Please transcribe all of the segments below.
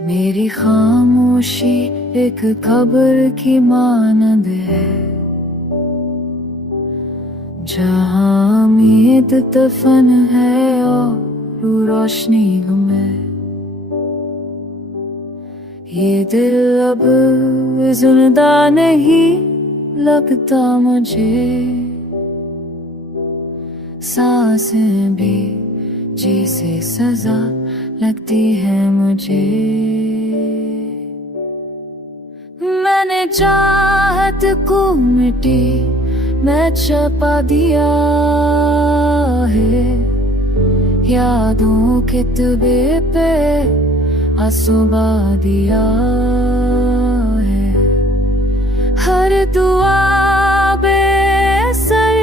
मेरी खामोशी एक खबर की मानद है, जहाँ उम्मीद दफन है और रोशनी गुम है। ये दिल अब जिंदा नहीं लगता मुझे, सांसें भी जैसे सजा लगती है मुझे। मैंने चाहत को मिट्टी में छुपा दिया है, यादों के तबे पे आंसू बहा दिया है। हर दुआ बेअसर,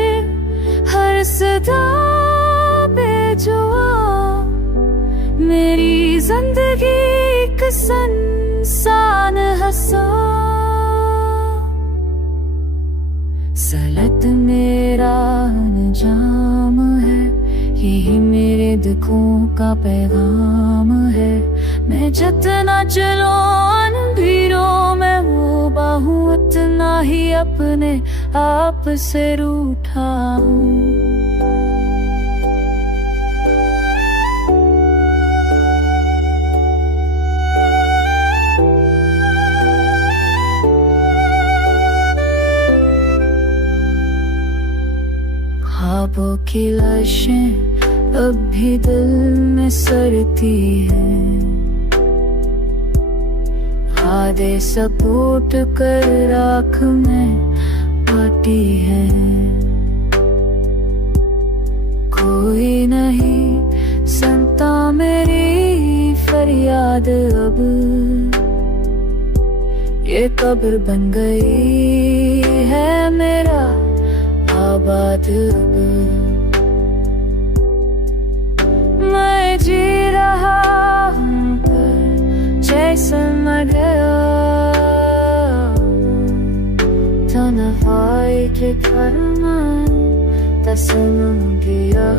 हर सदा बेजुआ, मेरी जिंदगी एक सुनसान हंसा। सलत मेरा अंजाम है, यही मेरे दुखों का पैगाम है। मैं जितना चलो अंधेरों में वो बाहूं, उतना ही अपने आप से रूठा हूँ। ख्वाबों की लाशें अब भी दिल में सड़ती हैं, वादे सपोर्ट कर राख में बाटी है। कोई नहीं सुनता मेरी फरियाद अब, ये कब्र बन गई है मेरा आबाद अब। मैं जी रहा हूँ पर जैसे मर गया, तन्हाई के घर में तस्लीम किया।